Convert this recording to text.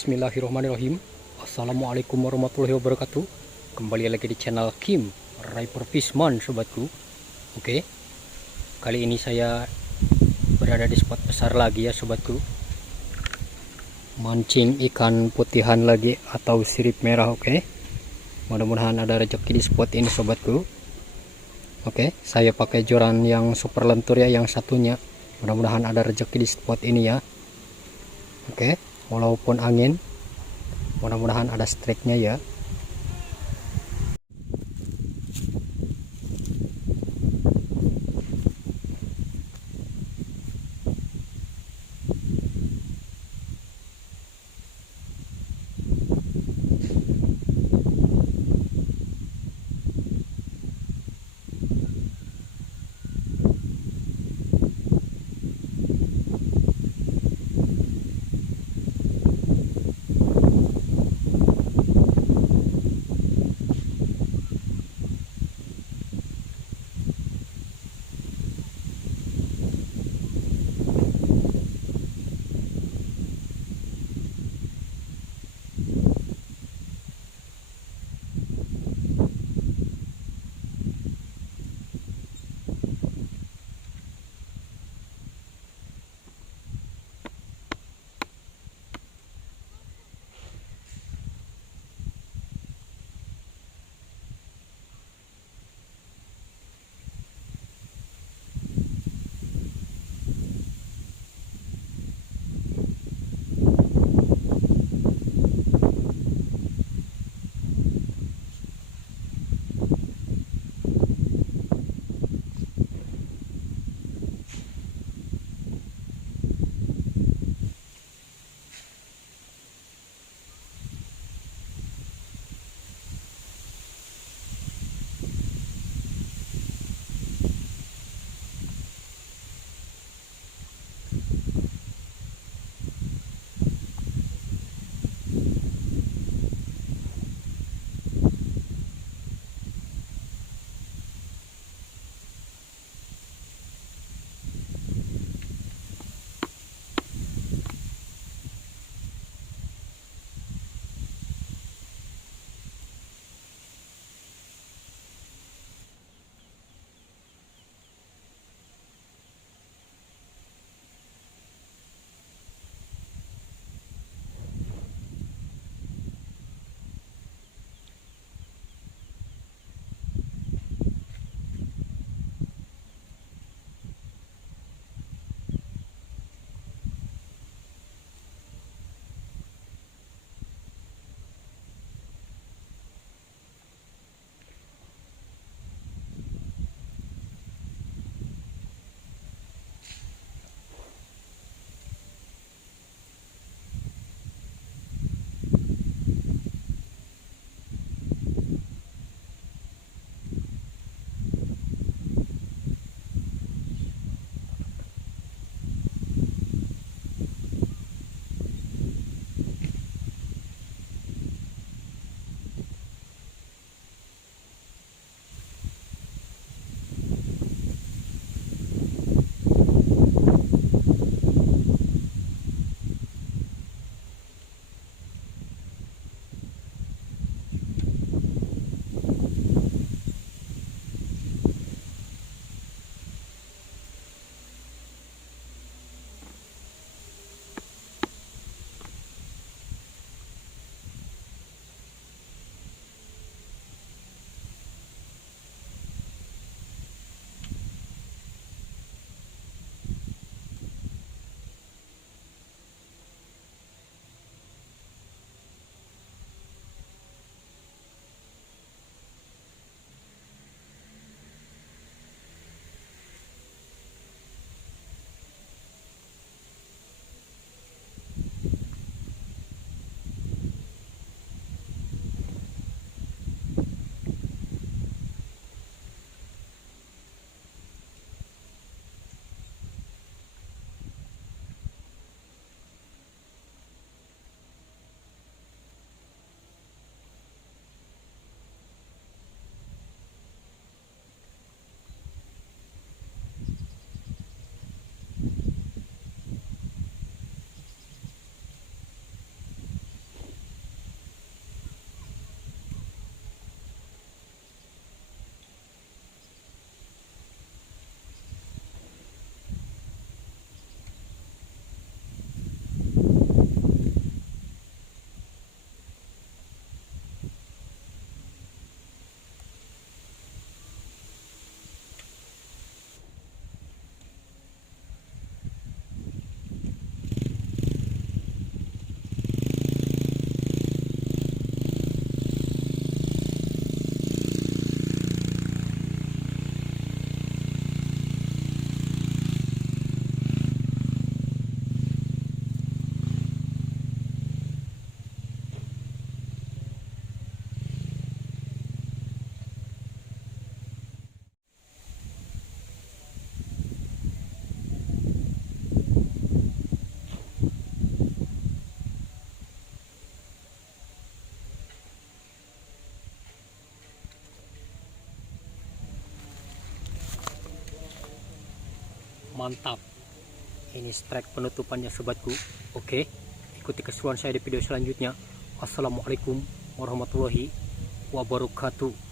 Bismillahirrahmanirrahim. Assalamualaikum warahmatullahi wabarakatuh. Kembali lagi di channel Kim Riper Fishman, sobatku. Oke, kali ini saya berada di spot besar lagi ya, sobatku. Mancing ikan putihan lagi atau sirip merah. Oke, mudah-mudahan ada rezeki di spot ini, sobatku. Oke, saya pakai joran yang super lentur ya, yang satunya. Mudah-mudahan ada rezeki di spot ini ya. Oke, walaupun angin, mudah-mudahan ada strike-nya ya. Mantap. Ini strike penutupannya sobatku. Oke, ikuti keseruan saya di video selanjutnya. Assalamualaikum warahmatullahi wabarakatuh.